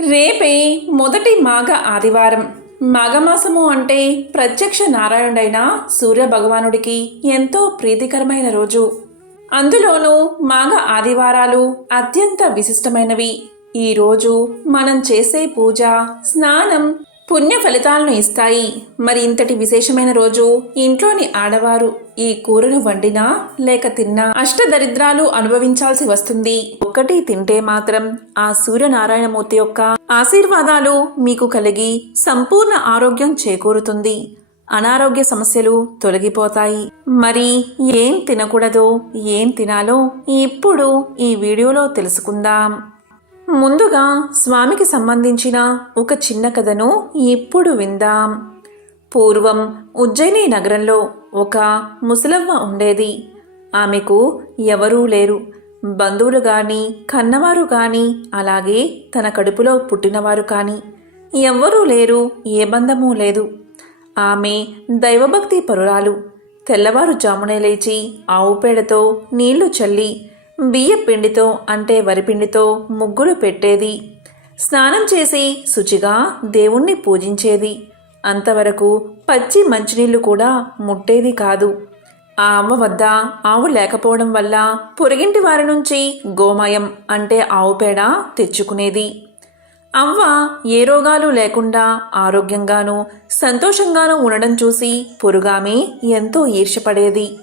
రేపే మొదటి మాఘ ఆదివారం. మాఘమాసము అంటే ప్రత్యక్ష నారాయణుడైన సూర్య భగవానుడికి ఎంతో ప్రీతికరమైన రోజు. అందులోనూ మాఘ ఆదివారాలు అత్యంత విశిష్టమైనవి. ఈ రోజు మనం చేసే పూజ స్నానం పుణ్య ఫలితాలను ఇస్తాయి. మరి ఇంతటి విశేషమైన రోజు ఇంట్లోని ఆడవారు ఈ కూరను వండినా లేక తిన్నా అష్టదరిద్రాలు అనుభవించాల్సి వస్తుంది. ఒక్కటి తింటే మాత్రం ఆ సూర్యనారాయణమూర్తి యొక్క ఆశీర్వాదాలు మీకు కలిగి సంపూర్ణ ఆరోగ్యం చేకూరుతుంది. అనారోగ్య సమస్యలు తొలగిపోతాయి. మరి ఏం తినకూడదో ఏం తినాలో ఇప్పుడు ఈ వీడియోలో తెలుసుకుందాం. ముందుగా స్వామికి సంబంధించిన ఒక చిన్న కథను ఇప్పుడు విందాం. పూర్వం ఉజ్జయిని నగరంలో ఒక ముసలవ్వ ఉండేది. ఆమెకు ఎవరూ లేరు. బంధువులు కానీ కన్నవారు కానీ అలాగే తన కడుపులో పుట్టినవారు కానీ ఎవ్వరూ లేరు ఏ బంధమూ లేదు. ఆమె దైవభక్తి పరురాలు. తెల్లవారుజామునే లేచి ఆవు పేడతో నీళ్ళు చల్లి బియ్యపిండితో అంటే వరిపిండితో ముగ్గులు పెట్టేది. స్నానం చేసి శుచిగా దేవుణ్ణి పూజించేది. అంతవరకు పచ్చి మంచినీళ్ళు కూడా ముట్టేది కాదు. ఆ అమ్మ వద్ద ఆవు లేకపోవడం వల్ల పొరిగింటి వారి నుంచి గోమయం అంటే ఆవు పేడ తెచ్చుకునేది. అవ్వ ఏ రోగాలు లేకుండా ఆరోగ్యంగానూ సంతోషంగానూ ఉండడం చూసి పొరుగామె ఎంతో ఈర్షపడేది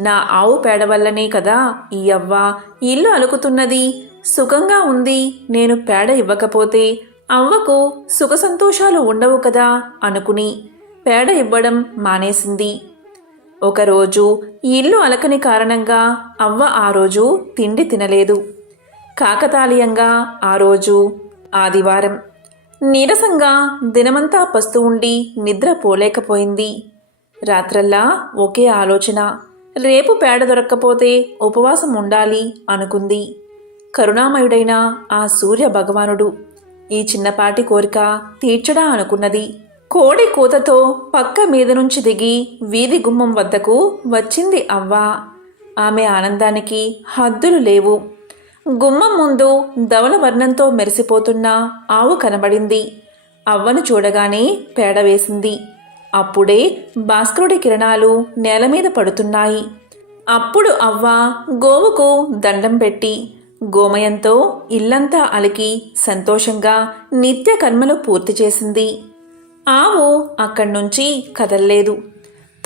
నా ఆవు పేడ వల్లనే కదా ఈ అవ్వ ఇల్లు అలుకుతున్నది. సుఖంగా ఉంది. నేను పేడ ఇవ్వకపోతే అవ్వకు సుఖ సంతోషాలు ఉండవు కదా అనుకుని పేడ ఇవ్వడం మానేసింది. ఒకరోజు ఇల్లు అలకని కారణంగా అవ్వ ఆ రోజు తిండి తినలేదు. కాకతాళీయంగా ఆ రోజు ఆదివారం నీరసంగా దినమంతా పస్తు ఉండి నిద్ర పోలేకపోయింది. రాత్రల్లా ఒకే ఆలోచన. రేపు పేడ దొరక్కపోతే ఉపవాసం ఉండాలి అనుకుంది. కరుణామయుడైన ఆ సూర్య భగవానుడు ఈ చిన్నపాటి కోరిక తీర్చడా అనుకున్నది. కోడి కూతతో పక్క మీద నుంచి దిగి వీధి గుమ్మం వద్దకు వచ్చింది అవ్వ. ఆమె ఆనందానికి హద్దులు లేవు. గుమ్మం ముందు ధవల వర్ణంతో మెరిసిపోతున్న ఆవు కనబడింది. అవ్వను చూడగానే పేడ వేసింది. అప్పుడే భాస్కరుడి కిరణాలు నేల మీద పడుతున్నాయి. అప్పుడు అవ్వ గోవుకు దండం పెట్టి గోమయంతో ఇల్లంతా అలికి సంతోషంగా నిత్య కర్మలు పూర్తి చేసింది. ఆవు అక్కడి నుంచి కదల్లేదు.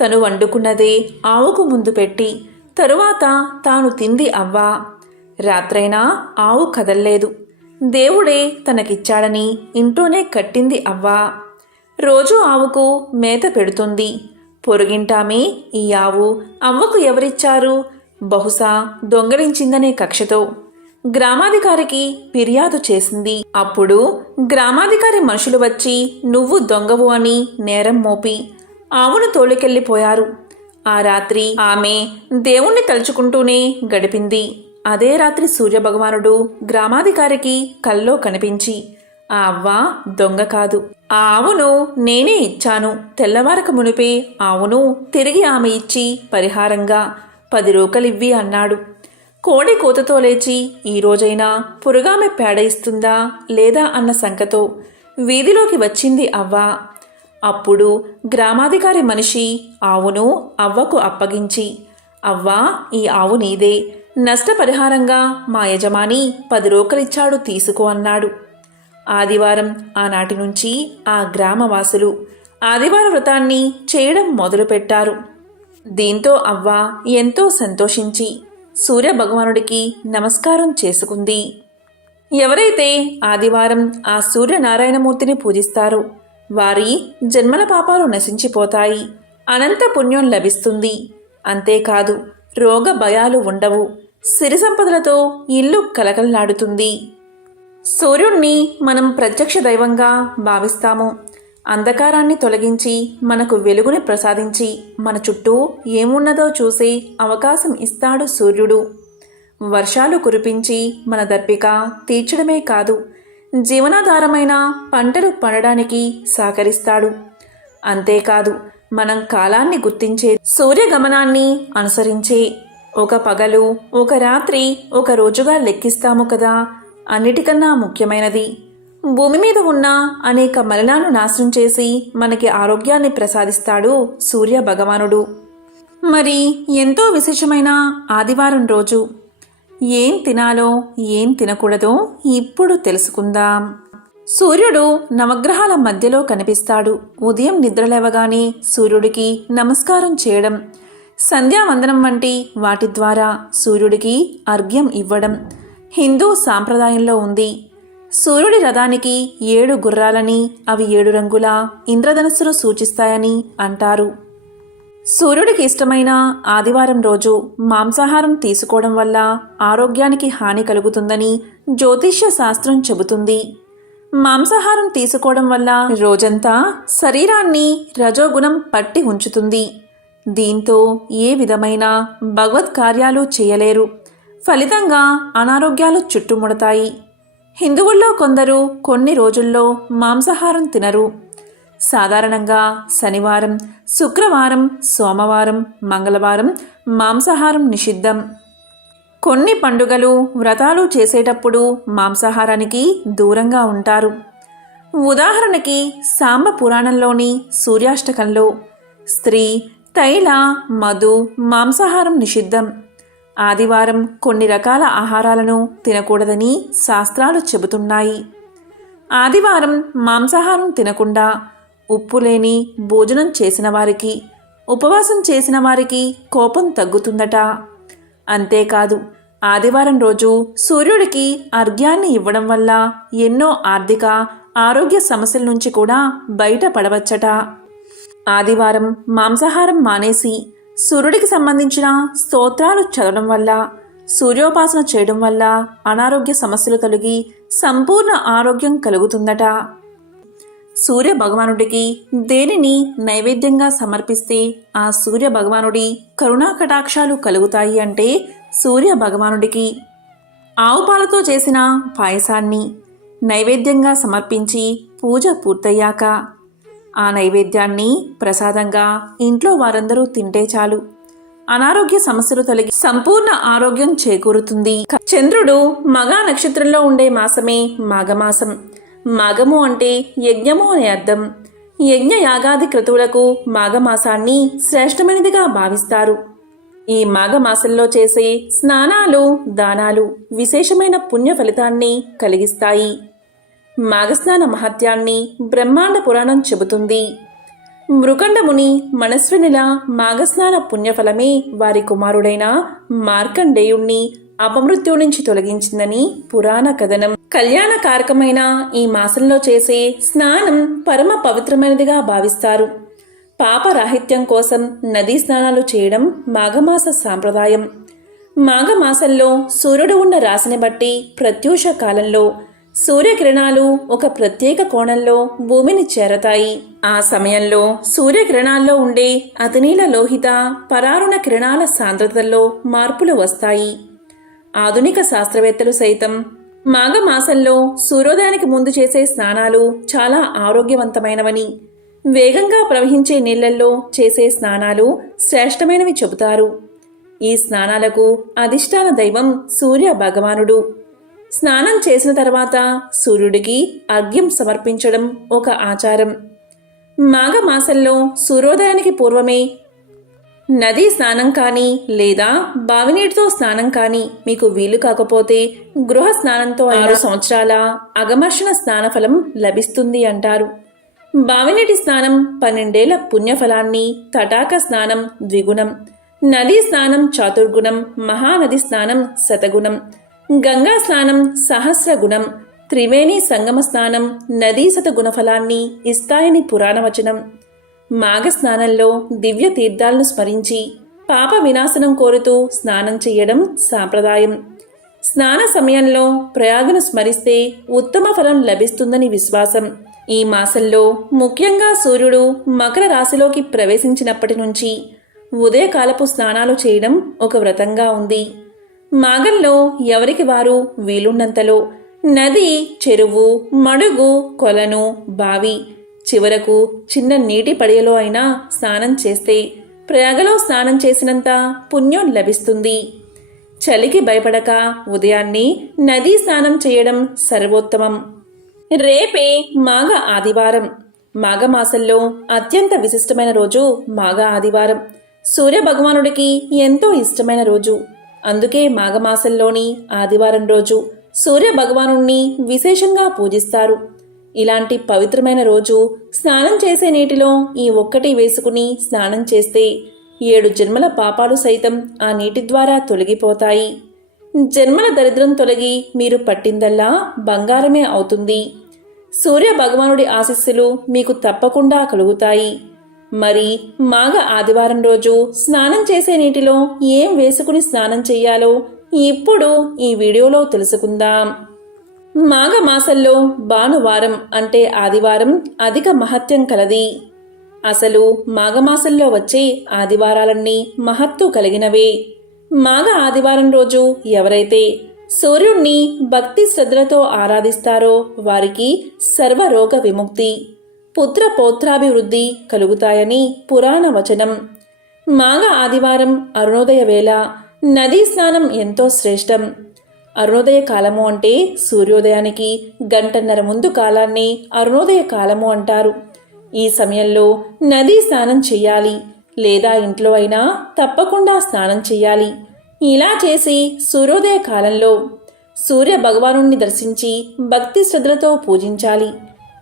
తను వండుకున్నదే ఆవుకు ముందు పెట్టి తరువాత తాను తింది అవ్వ. రాత్రైనా ఆవు కదల్లేదు. దేవుడే తనకిచ్చాడని ఇంట్లోనే కట్టింది అవ్వ. రోజు ఆవుకు మేత పెడుతుంది. పొరుగింటామే ఈ ఆవు అవ్వకు ఎవరిచ్చారు? బహుశా దొంగలించిందనే కక్షతో. గ్రామాధికారికి ఫిర్యాదు చేసింది. అప్పుడు గ్రామాధికారి మనుషులు వచ్చి నువ్వు దొంగవు అని నేరం మోపి ఆవును తోలుకెళ్ళిపోయారు ఆ రాత్రి ఆమె దేవుణ్ణి తలుచుకుంటూనే గడిపింది. అదే రాత్రి సూర్యభగవానుడు గ్రామాధికారికి కల్లో కనిపించి ఆ అవ్వ దొంగ కాదు. ఆ ఆవును నేనే ఇచ్చాను. తెల్లవారక మునిపే ఆవును తిరిగి ఆమె ఇచ్చి పరిహారంగా పది రూకలివ్వి అన్నాడు. కోడి కూతతో లేచి ఈ రోజైనా పురుగామె పేడ ఇస్తుందా లేదా అన్న శంకతో వీధిలోకి వచ్చింది అవ్వ. అప్పుడు గ్రామాధికారి మనిషి ఆవును అవ్వకు అప్పగించి అవ్వ ఈ ఆవు నీదే. నష్టపరిహారంగా మా యజమాని పది రూకలిచ్చాడు తీసుకో అన్నాడు. ఆదివారం ఆనాటి నుంచి ఆ గ్రామవాసులు ఆదివార వ్రతాన్ని చేయడం మొదలుపెట్టారు. దీంతో అవ్వ ఎంతో సంతోషించి సూర్య భగవానుడికి నమస్కారం చేసుకుంది. ఎవరైతే ఆదివారం ఆ సూర్యనారాయణమూర్తిని పూజిస్తారో వారి జన్మల పాపాలు నశించిపోతాయి. అనంత పుణ్యం లభిస్తుంది. అంతేకాదు రోగ భయాలు ఉండవు. సిరి సంపదలతో ఇల్లు కలకలలాడుతుంది సూర్యుణ్ణి మనం ప్రత్యక్ష దైవంగా భావిస్తాము. అంధకారాన్ని తొలగించి మనకు వెలుగుని ప్రసాదించి మన చుట్టూ ఏమున్నదో చూసే అవకాశం ఇస్తాడు సూర్యుడు. వర్షాలు కురిపించి మన దప్పిక తీర్చడమే కాదు జీవనాధారమైన పంటలు పండడానికి సహకరిస్తాడు. అంతేకాదు మనం కాలాన్ని గుర్తించే సూర్యగమనాన్ని అనుసరించే. ఒక పగలు ఒక రాత్రి ఒక రోజుగా లెక్కిస్తాము కదా అన్నిటికన్నా ముఖ్యమైనది. భూమి మీద ఉన్న అనేక మలినాలను నాశనం చేసి మనకి ఆరోగ్యాన్ని ప్రసాదిస్తాడు సూర్య భగవానుడు. మరి ఎంతో విశేషమైన ఆదివారం రోజు ఏం తినాలో ఏం తినకూడదో ఇప్పుడు తెలుసుకుందాం. సూర్యుడు నవగ్రహాల మధ్యలో కనిపిస్తాడు. ఉదయం నిద్రలేవగానే సూర్యుడికి నమస్కారం చేయడం సంధ్యావందనం వంటి వాటి ద్వారా సూర్యుడికి అర్ఘ్యం ఇవ్వడం హిందూ సాంప్రదాయంలో ఉంది. సూర్యుడి రథానికి ఏడు గుర్రాలని అవి ఏడు రంగుల ఇంద్రధనుస్సును సూచిస్తాయని అంటారు. సూర్యుడికి ఇష్టమైన ఆదివారం రోజు మాంసాహారం తీసుకోవడం వల్ల ఆరోగ్యానికి హాని కలుగుతుందని జ్యోతిష్య శాస్త్రం చెబుతుంది. మాంసాహారం తీసుకోవడం వల్ల రోజంతా శరీరాన్ని రజోగుణం పట్టి ఉంచుతుంది. దీంతో ఏ విధమైన భగవత్ కార్యాలు చేయలేరు. ఫలితంగా అనారోగ్యాలు చుట్టుముడతాయి. హిందువుల్లో కొందరు కొన్ని రోజుల్లో మాంసాహారం తినరు. సాధారణంగా శనివారం శుక్రవారం సోమవారం మంగళవారం మాంసాహారం నిషిద్ధం. కొన్ని పండుగలు వ్రతాలు చేసేటప్పుడు మాంసాహారానికి దూరంగా ఉంటారు. ఉదాహరణకి సాంబ పురాణంలోని సూర్యాష్టకంలో స్త్రీ తైల మధు మాంసాహారం నిషిద్ధం. ఆదివారం కొన్ని రకాల ఆహారాలను తినకూడదని శాస్త్రాలు చెబుతున్నాయి. ఆదివారం మాంసాహారం తినకుండా ఉప్పు లేని భోజనం చేసిన వారికి ఉపవాసం చేసిన వారికి కోపం తగ్గుతుందట. అంతేకాదు ఆదివారం రోజు సూర్యుడికి అర్ఘ్యాన్ని ఇవ్వడం వల్ల ఎన్నో ఆర్థిక ఆరోగ్య సమస్యల నుంచి కూడా బయటపడవచ్చట. ఆదివారం మాంసాహారం మానేసి సూర్యుడికి సంబంధించిన స్తోత్రాలు చదవడం వల్ల సూర్యోపాసన చేయడం వల్ల అనారోగ్య సమస్యలు తొలగి సంపూర్ణ ఆరోగ్యం కలుగుతుందట. సూర్య భగవానుడికి దేనిని నైవేద్యంగా సమర్పిస్తే ఆ సూర్య భగవానుడి కరుణా కటాక్షాలు కలుగుతాయి అంటే సూర్య భగవానుడికి ఆవు పాలతో చేసిన పాయసాన్ని నైవేద్యంగా సమర్పించి పూజ పూర్తయ్యాక ఆ నైవేద్యాన్ని ప్రసాదంగా ఇంట్లో వారందరూ తింటే చాలు. అనారోగ్య సమస్యలు తొలగి సంపూర్ణ ఆరోగ్యం చేకూరుతుంది. చంద్రుడు మగ నక్షత్రంలో ఉండే మాసమే మాఘమాసం. మాఘము అంటే యజ్ఞము అనే అర్థం. యజ్ఞ యాగాది క్రతువులకు మాఘమాసాన్ని శ్రేష్టమైనదిగా భావిస్తారు. ఈ మాఘమాసంలో చేసే స్నానాలు దానాలు విశేషమైన పుణ్య ఫలితాన్ని కలిగిస్తాయి. మాఘస్నాన మహత్యాన్ని బ్రహ్మాండ పురాణం చెబుతుంది. మృకండముని మనస్వినిల మాఘస్నాన పుణ్యఫలమే వారి కుమారుడైన మార్కండేయుణ్ణి అపమృత్యు నుంచి తొలగించిందని పురాణ కథనం. కళ్యాణకారకమైన ఈ మాసంలో చేసే స్నానం పరమ పవిత్రమైనదిగా భావిస్తారు. పాపరాహిత్యం కోసం నదీ స్నానాలు చేయడం మాఘమాస సాంప్రదాయం. మాఘమాసంలో సూర్యుడు ఉన్న రాశిని బట్టి ప్రత్యూష కాలంలో సూర్యకిరణాలు ఒక ప్రత్యేక కోణంలో భూమిని చేరతాయి. ఆ సమయంలో సూర్యకిరణాల్లో ఉండే అతినీల లోహిత పరారుణ కిరణాల సాంద్రతల్లో మార్పులు వస్తాయి. ఆధునిక శాస్త్రవేత్తలు సైతం మాఘమాసంలో సూర్యోదయానికి ముందు చేసే స్నానాలు చాలా ఆరోగ్యవంతమైనవని వేగంగా ప్రవహించే నీళ్ళల్లో చేసే స్నానాలు శ్రేష్టమైనవి చెబుతారు. ఈ స్నానాలకు అధిష్టాన దైవం సూర్య భగవానుడు. స్నానం చేసిన తర్వాత సూర్యుడికి అర్ఘ్యం సమర్పించడం ఒక ఆచారం. మాఘమాసంలో సూర్యోదయానికి పూర్వమే నదీ స్నానం కానీ లేదా బావినీటితో స్నానం కానీ మీకు వీలు కాకపోతే గృహ స్నానంతో ఆరు సంవత్సరాల అగమర్షణ స్నానఫలం లభిస్తుంది అంటారు. బావినీటి స్నానం పన్నెండేళ్ళ పుణ్యఫలాన్ని తటాక స్నానం ద్విగుణం నదీ స్నానం చాతుర్గుణం మహానది స్నానం శతగుణం గంగా స్నానం సహస్ర గుణం త్రివేణి సంగమ స్నానం నదీసత గుణఫలాన్ని ఇస్తాయని పురాణవచనం. మాఘ స్నానంలో దివ్య తీర్థాలను స్మరించి పాప వినాశనం కోరుతూ స్నానం చేయడం సాంప్రదాయం. స్నాన సమయంలో ప్రయాగను స్మరిస్తే ఉత్తమ ఫలం లభిస్తుందని విశ్వాసం. ఈ మాసంలో ముఖ్యంగా సూర్యుడు మకర రాశిలోకి ప్రవేశించినప్పటి నుంచి ఉదయకాలపు స్నానాలు చేయడం ఒక వ్రతంగా ఉంది. మాగంలో ఎవరికి వారు వీలున్నంతలో? నది చెరువు మడుగు కొలను బావి. చివరకు చిన్న నీటి పడియలో అయినా స్నానం చేస్తే ప్రయాగలో స్నానం చేసినంత పుణ్యం లభిస్తుంది. చలికి భయపడక ఉదయాన్నే నదీ స్నానం చేయడం సర్వోత్తమం. రేపే మాఘ ఆదివారం. మాఘమాసంలో అత్యంత విశిష్టమైన రోజు మాఘ ఆదివారం. సూర్య భగవానుడికి ఎంతో ఇష్టమైన రోజు. అందుకే మాఘమాసంలోని ఆదివారం రోజు సూర్య భగవానుణ్ణి విశేషంగా పూజిస్తారు. ఇలాంటి పవిత్రమైన రోజు స్నానం చేసే నీటిలో ఈ ఒక్కటి వేసుకుని స్నానం చేస్తే ఏడు జన్మల పాపాలు సైతం ఆ నీటి ద్వారా తొలగిపోతాయి. జన్మల దరిద్రం తొలగి మీరు పట్టిందల్లా బంగారమే అవుతుంది. సూర్య భగవానుడి ఆశీస్సులు మీకు తప్పకుండా కలుగుతాయి. మరి మాఘ ఆదివారం రోజు స్నానం చేసే నీటిలో ఏం వేసుకుని స్నానం చెయ్యాలో ఇప్పుడు ఈ వీడియోలో తెలుసుకుందాం. మాఘమాసంలో భానువారం అంటే ఆదివారం అధిక మహత్యం కలది. అసలు మాఘమాసంలో వచ్చే ఆదివారాలన్నీ మహత్తు కలిగినవే. మాఘ ఆదివారం రోజు ఎవరైతే సూర్యుణ్ణి భక్తి శ్రద్ధలతో ఆరాధిస్తారో వారికి సర్వరోగ విముక్తి. పుత్ర పౌత్రాభివృద్ధి కలుగుతాయని పురాణ వచనం. మాఘ ఆదివారం అరుణోదయ వేళ నదీ స్నానం ఎంతో శ్రేష్టం. అరుణోదయ కాలము అంటే సూర్యోదయానికి గంటన్నర ముందు కాలాన్ని అరుణోదయ కాలము అంటారు. ఈ సమయంలో నదీ స్నానం చేయాలి లేదా ఇంట్లో అయినా తప్పకుండా స్నానం చేయాలి. ఇలా చేసి సూర్యోదయ కాలంలో సూర్య భగవానుణ్ణి దర్శించి భక్తి శ్రద్ధలతో పూజించాలి.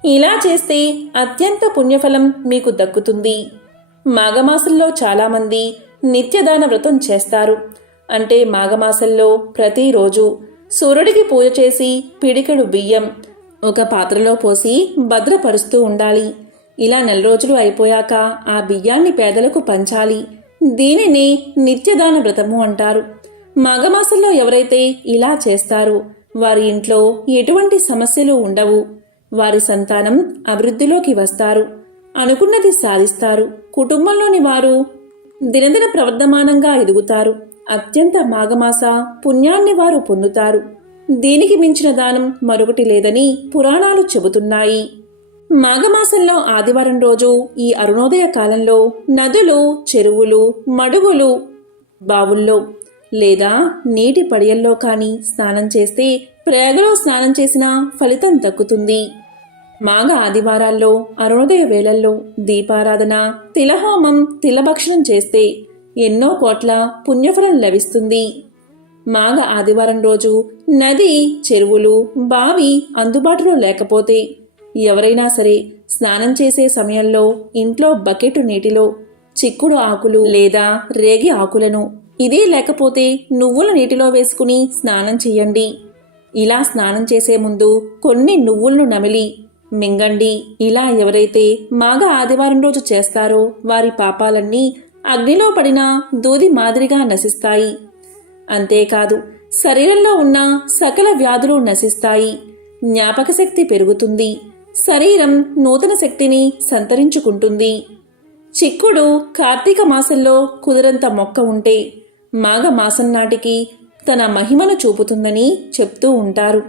ఇలా చేస్తే అత్యంత పుణ్యఫలం మీకు దక్కుతుంది. మాఘమాసంలో చాలామంది నిత్యదాన వ్రతం చేస్తారు. అంటే మాఘమాసంలో ప్రతిరోజు సూర్యుడికి పూజ చేసి పిడికెడు బియ్యం ఒక పాత్రలో పోసి భద్రపరుస్తూ ఉండాలి. ఇలా నెల రోజులు అయిపోయాక ఆ బియ్యాన్ని పేదలకు పంచాలి. దీనిని నిత్యదాన వ్రతము అంటారు. మాఘమాసంలో ఎవరైతే ఇలా చేస్తారో వారి ఇంట్లో ఎటువంటి సమస్యలు ఉండవు. వారి సంతానం అభివృద్ధిలోకి వస్తారు. అనుకున్నది సాధిస్తారు. కుటుంబంలోని వారు దినదిన ప్రవర్ధమానంగా ఎదుగుతారు. అత్యంత మాఘమాస పుణ్యాన్ని వారు పొందుతారు. దీనికి మించిన దానం మరొకటి లేదని పురాణాలు చెబుతున్నాయి. మాఘమాసంలో ఆదివారం రోజు ఈ అరుణోదయ కాలంలో నదులు చెరువులు మడుగులు బావుల్లో లేదా నీటి పడియల్లో కానీ స్నానం చేస్తే ప్రయాగలో స్నానం చేసిన ఫలితం దక్కుతుంది. మాఘ ఆదివారాల్లో అరుణోదయ వేళల్లో దీపారాధన తిలహోమం తిలభక్షణం చేస్తే ఎన్నో కోట్ల పుణ్యఫలం లభిస్తుంది. మాఘ ఆదివారం రోజు నది చెరువులు బావి అందుబాటులో లేకపోతే ఎవరైనా సరే స్నానం చేసే సమయంలో ఇంట్లో బకెట్ నీటిలో చిక్కుడు ఆకులు లేదా రేగి ఆకులను ఇదే లేకపోతే నువ్వుల నీటిలో వేసుకుని స్నానం చేయండి. ఇలా స్నానం చేసే ముందు కొన్ని నువ్వులను నమిలి మింగండి. ఇలా ఎవరైతే మాగ ఆదివారం రోజు చేస్తారో వారి పాపాలన్నీ అగ్నిలో పడిన దూది మాదిరిగా నశిస్తాయి. అంతేకాదు శరీరంలో ఉన్న సకల వ్యాధులు నశిస్తాయి. జ్ఞాపక శక్తి పెరుగుతుంది. శరీరం నూతన శక్తిని సంతరించుకుంటుంది. చిక్కుడు కార్తీక మాసంలో కుదిరంత మొక్క ఉంటే మాఘ మాసం నాటికి తన మహిమను చూపుతుందని చెప్తూ ఉంటారు.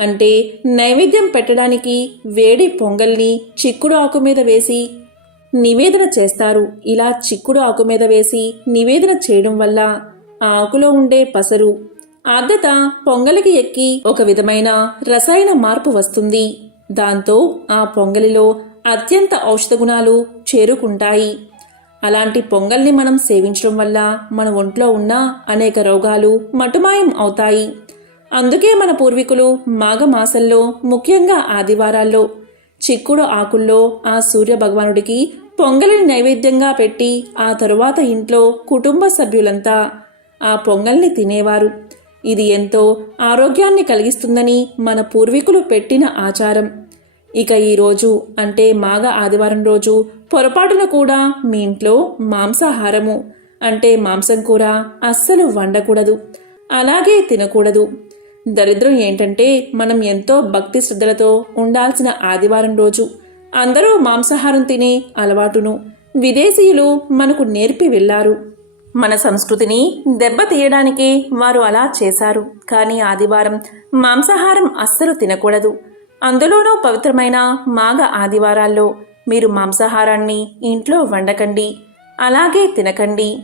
అంటే నైవేద్యం పెట్టడానికి వేడి పొంగల్ని చిక్కుడు ఆకు మీద వేసి నివేదన చేస్తారు. ఇలా చిక్కుడు ఆకు మీద వేసి నివేదన చేయడం వల్ల ఆ ఆకులో ఉండే పసరు ఆర్ద్రత పొంగలికి ఎక్కి ఒక విధమైన రసాయన మార్పు వస్తుంది. దాంతో ఆ పొంగలిలో అత్యంత ఔషధ గుణాలు చేరుకుంటాయి. అలాంటి పొంగల్ని మనం సేవించడం వల్ల మన ఒంట్లో ఉన్న అనేక రోగాలు మటుమాయం అవుతాయి. అందుకే మన పూర్వీకులు మాఘమాసంలో ముఖ్యంగా ఆదివారాల్లో చిక్కుడు ఆకుల్లో ఆ సూర్య భగవానుడికి పొంగలిని నైవేద్యంగా పెట్టి ఆ తరువాత ఇంట్లో కుటుంబ సభ్యులంతా ఆ పొంగల్ని తినేవారు. ఇది ఎంతో ఆరోగ్యాన్ని కలిగిస్తుందని మన పూర్వీకులు పెట్టిన ఆచారం. ఇక ఈరోజు అంటే మాఘ ఆదివారం రోజు పొరపాటున కూడా మీ ఇంట్లో మాంసాహారము అంటే మాంసం కూర అస్సలు వండకూడదు. అలాగే తినకూడదు. దరిద్రం ఏంటంటే మనం ఎంతో భక్తి శ్రద్ధలతో ఉండాల్సిన ఆదివారం రోజు. అందరూ మాంసాహారం తినే అలవాటును విదేశీయులు మనకు నేర్పి వెళ్ళారు. మన సంస్కృతిని దెబ్బతీయడానికి వారు అలా చేశారు. కానీ ఆదివారం మాంసాహారం అస్సలు తినకూడదు. అందులోనూ పవిత్రమైన మాఘ ఆదివారాల్లో మీరు మాంసాహారాన్ని ఇంట్లో వండకండి. అలాగే తినకండి.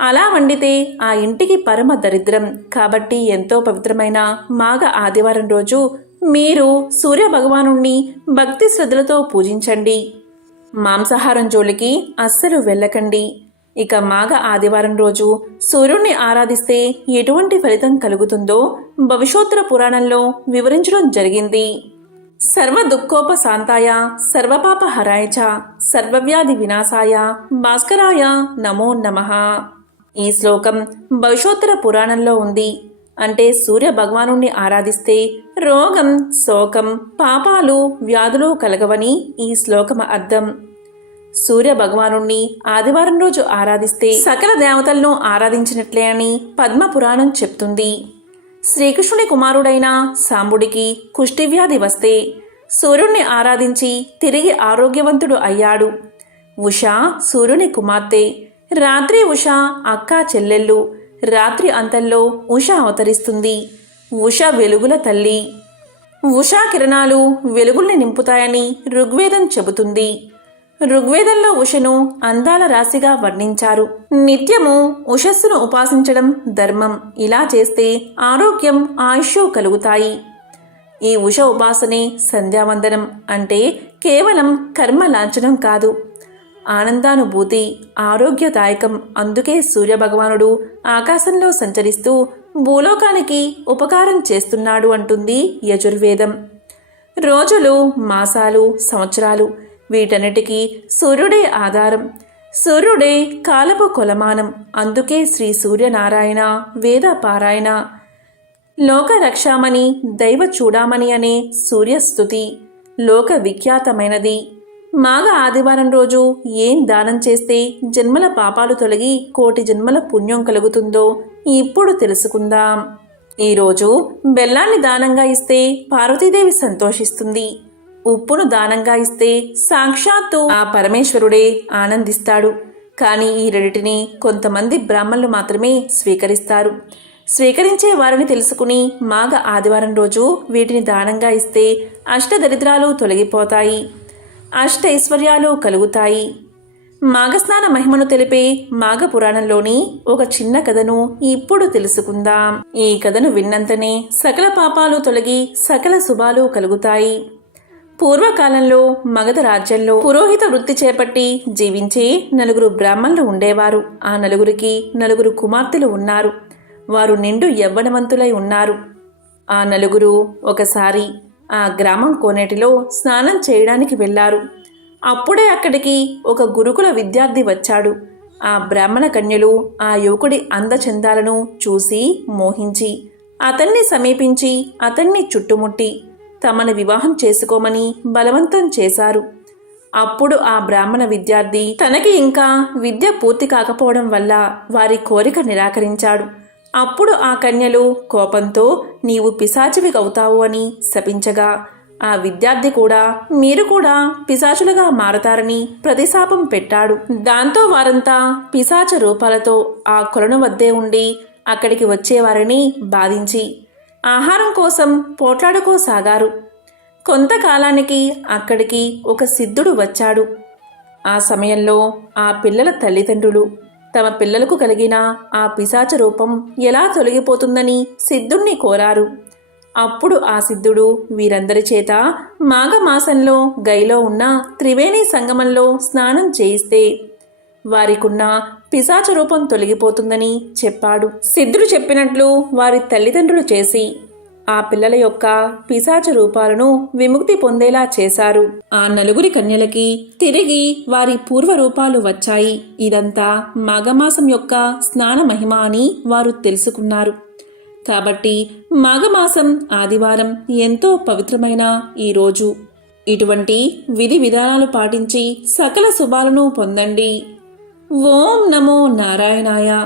అలా వండితే ఆ ఇంటికి పరమ దరిద్రం. కాబట్టి ఎంతో పవిత్రమైన మాఘ ఆదివారం రోజు మీరు సూర్య భగవానుణ్ణి భక్తి శ్రద్ధలతో పూజించండి. మాంసాహారం జోలికి అస్సలు వెళ్ళకండి. ఇక మాఘ ఆదివారం రోజు సూర్యుణ్ణి ఆరాధిస్తే ఎటువంటి ఫలితం కలుగుతుందో భవిష్యోత్తర పురాణంలో వివరించడం జరిగింది. సర్వ దుఃఖోప శాంతాయ సర్వపాప హరాయ చ సర్వవ్యాధి వినాశాయ భాస్కరాయ నమో నమః. ఈ శ్లోకం భవిష్యోత్తర పురాణంలో ఉంది. అంటే సూర్య భగవానుణ్ణి ఆరాధిస్తే రోగం శోకం పాపాలు వ్యాధులు కలగవని ఈ శ్లోకం అర్థం. సూర్య భగవానుణ్ణి ఆదివారం రోజు ఆరాధిస్తే సకల దేవతలను ఆరాధించినట్లే అని పద్మ పురాణం చెప్తుంది. శ్రీకృష్ణుని కుమారుడైన సాంబుడికి కుష్టివ్యాధి వస్తే సూర్యుణ్ణి ఆరాధించి తిరిగి ఆరోగ్యవంతుడు అయ్యాడు. ఉషా సూర్యుని కుమార్తె. రాత్రి ఉష అక్క చెల్లెళ్ళు. రాత్రి అంతంలో ఉష అవతరిస్తుంది. ఉష వెలుగుల తల్లి. ఉషా కిరణాలు వెలుగుల్ని నింపుతాయని ఋగ్వేదం చెబుతుంది. ఋగ్వేదంలో ఉషను అందాల రాశిగా వర్ణించారు. నిత్యము ఉషస్సును ఉపాసించడం ధర్మం. ఇలా చేస్తే ఆరోగ్యం ఆయుష్ కలుగుతాయి. ఈ ఉష ఉపాసనే సంధ్యావందనం అంటే కేవలం కర్మ లాంఛనం కాదు. ఆనందానుభూతి ఆరోగ్యదాయకం అందుకే సూర్యభగవానుడు ఆకాశంలో సంచరిస్తూ భూలోకానికి ఉపకారం చేస్తున్నాడు అంటుంది యజుర్వేదం. రోజులు మాసాలు సంవత్సరాలు వీటన్నిటికీ సూర్యుడే ఆధారం. సూర్యుడే కాలపు కొలమానం అందుకే శ్రీ సూర్యనారాయణ వేద పారాయణ లోక రక్షామణి దైవ చూడామణి అనే సూర్యస్థుతి లోక విఖ్యాతమైనది మాఘ ఆదివారం రోజు ఏం దానం చేస్తే జన్మల పాపాలు తొలగి కోటి జన్మల పుణ్యం కలుగుతుందో ఇప్పుడు తెలుసుకుందాం. ఈరోజు బెల్లాన్ని దానంగా ఇస్తే పార్వతీదేవి సంతోషిస్తుంది. ఉప్పును దానంగా ఇస్తే సాక్షాత్తు ఆ పరమేశ్వరుడే ఆనందిస్తాడు. కానీ ఈ రెండిటిని కొంతమంది బ్రాహ్మణులు మాత్రమే స్వీకరిస్తారు. స్వీకరించే వారిని తెలుసుకుని మాఘ ఆదివారం రోజు వీటిని దానంగా ఇస్తే అష్టదరిద్రాలు తొలగిపోతాయి. అష్ట ఐశ్వర్యాలు కలుగుతాయి. మాఘస్నాన మహిమను తెలిపే మాఘ పురాణంలోని ఒక చిన్న కథను ఇప్పుడు తెలుసుకుందాం. ఈ కథను విన్నంతనే సకల పాపాలు తొలగి సకల శుభాలు కలుగుతాయి. పూర్వకాలంలో మగధ రాజ్యంలో పురోహిత వృత్తి చేపట్టి జీవించే నలుగురు బ్రాహ్మణులు ఉండేవారు. ఆ నలుగురికి నలుగురు కుమార్తెలు ఉన్నారు. వారు నిండు యవ్వనవంతులై ఉన్నారు. ఆ నలుగురు ఒకసారి ఆ గ్రామం కోనేటిలో స్నానం చేయడానికి వెళ్ళారు. అప్పుడే అక్కడికి ఒక గురుకుల విద్యార్థి వచ్చాడు. ఆ బ్రాహ్మణ కన్యలు ఆ యువకుడి అందచందాలను చూసి మోహించి అతన్ని సమీపించి అతన్ని చుట్టుముట్టి తమను వివాహం చేసుకోమని బలవంతం చేశారు. అప్పుడు ఆ బ్రాహ్మణ విద్యార్థి తనకి ఇంకా విద్య పూర్తి కాకపోవడం వల్ల వారి కోరిక నిరాకరించాడు. అప్పుడు ఆ కన్యలు కోపంతో నీవు పిశాచివి అవుతావు అని శపించగా ఆ విద్యార్థి కూడా మీరు కూడా పిశాచులుగా మారతారని ప్రతిశాపం పెట్టాడు. దాంతో వారంతా పిశాచ రూపాలతో ఆ కొలను వద్దే ఉండి అక్కడికి వచ్చేవారిని బాధించి ఆహారం కోసం పోట్లాడుకోసాగారు కొంతకాలానికి అక్కడికి ఒక సిద్ధుడు వచ్చాడు. ఆ సమయంలో ఆ పిల్లల తల్లిదండ్రులు తమ పిల్లలకు కలిగిన ఆ పిశాచ రూపం ఎలా తొలగిపోతుందని సిద్ధుణ్ణి కోరారు. అప్పుడు ఆ సిద్ధుడు వీరందరి చేత మాఘమాసంలో గైలో ఉన్న త్రివేణి సంగమంలో స్నానం చేయిస్తే వారికున్న పిశాచ రూపం తొలగిపోతుందని చెప్పాడు. సిద్ధుడు చెప్పినట్లు వారి తల్లిదండ్రులు చేసి ఆ పిల్లల యొక్క పిశాచ రూపాలను విముక్తి పొందేలా చేశారు. ఆ నలుగురి కన్యలకి తిరిగి వారి పూర్వ రూపాలు వచ్చాయి. ఇదంతా మాఘమాసం యొక్క స్నాన మహిమ అని వారు తెలుసుకున్నారు. కాబట్టి మాఘమాసం ఆదివారం ఎంతో పవిత్రమైన ఈ రోజు. ఇటువంటి విధి విధానాలు పాటించి సకల శుభాలను పొందండి. ఓం నమో నారాయణాయ.